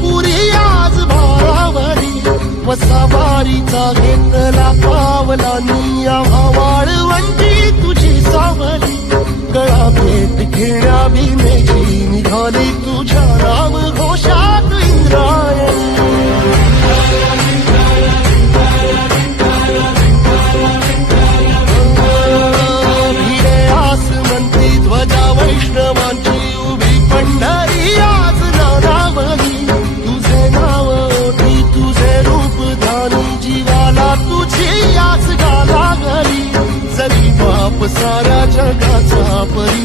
पुरी आज भारावरी वसावारीचा घेतला पावलांनी आम्हा वाळवंटी तुझी सावली गळा भेट घेण्या भीमेची निघाली तुझ्या राम घोषात इंद्रायणी ध्वजा वैष्णवांची उभी पंढरी आज नानावली तुझे नाव ओठी तुझे रूप धानी जीवाला तुझी आज गाला गली जरी बाप साऱ्या जगाचा परी